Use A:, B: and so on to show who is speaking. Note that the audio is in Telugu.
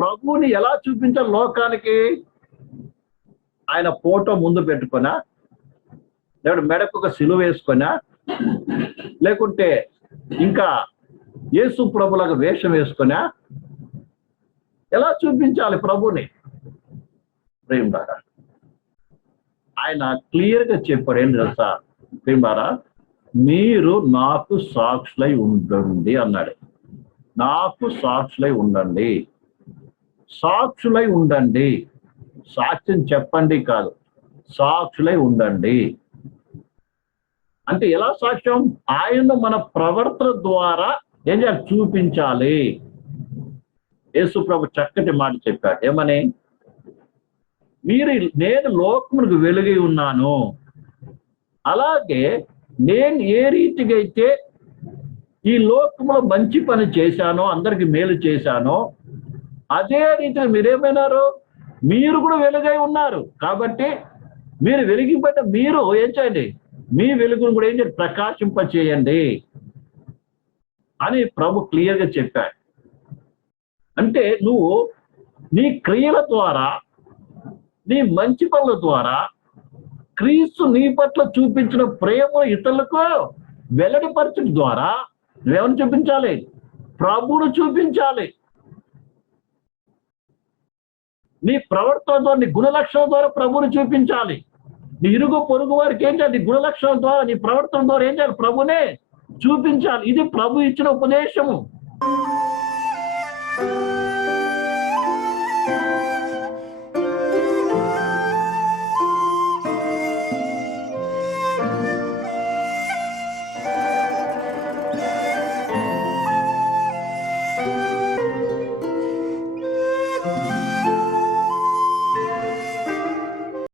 A: ప్రభువుని ఎలా చూపించాలి లోకానికి? ఆయన ఫోటో ముందు పెట్టుకున్నా లేకుంటే మెడకు ఒక సిలువ వేసుకున్నా లేకుంటే ఇంకా యేసు ప్రభులకు వేషం వేసుకున్నా ఎలా చూపించాలి ప్రభుని ప్రేమారా ఆయన క్లియర్గా చెప్పాడు ఏం తెలుసా? ప్రేమారా మీరు నాకు సాక్షులై ఉండండి అన్నాడు. నాకు సాక్షులై ఉండండి. సాక్షులై ఉండండి. సాక్ష్యం చెప్పండి కాదు. సాక్షులై ఉండండి. అంటే ఎలా సాక్ష్యం? ఆయన మన ప్రవర్తన ద్వారా ఏం చేయాలి? చూపించాలి. యేసు ప్రభు చక్కటి మాట చెప్పాడు. ఏమని? మీరు నేను లోకమునకు వెలుగై ఉన్నాను. అలాగే నేను ఏ రీతిగా అయితే ఈ లోకంలో మంచి పని చేశానో అందరికి మేలు చేశానో అదే రీతిలో మీరేమైనారు? మీరు కూడా వెలుగై ఉన్నారు. కాబట్టి మీరు వెలిగింపట మీరు ఏం చేయండి? మీ వెలుగును కూడా ఏం చేయండి? ప్రకాశింప చేయండి అని ప్రభు క్లియర్గా చెప్పాడు. అంటే నువ్వు నీ క్రియల ద్వారా నీ మంచి పనుల ద్వారా క్రీస్తు నీ పట్ల చూపించిన ప్రేమ ఇతరులకు వెల్లడిపరచడం ద్వారా నువ్వేమని చూపించాలి? ప్రభును చూపించాలి. నీ ప్రవర్తన ద్వారా నీ గుణలక్షణం ద్వారా ప్రభుని చూపించాలి. నీ ఇరుగు పొరుగు వారికి ఏం చేయాలి? నీ గుణలక్షణం ద్వారా నీ ప్రవర్తన ద్వారా ఏం చేయాలి? ప్రభునే చూపించాలి. ఇది ప్రభు ఇచ్చిన ఉపదేశము.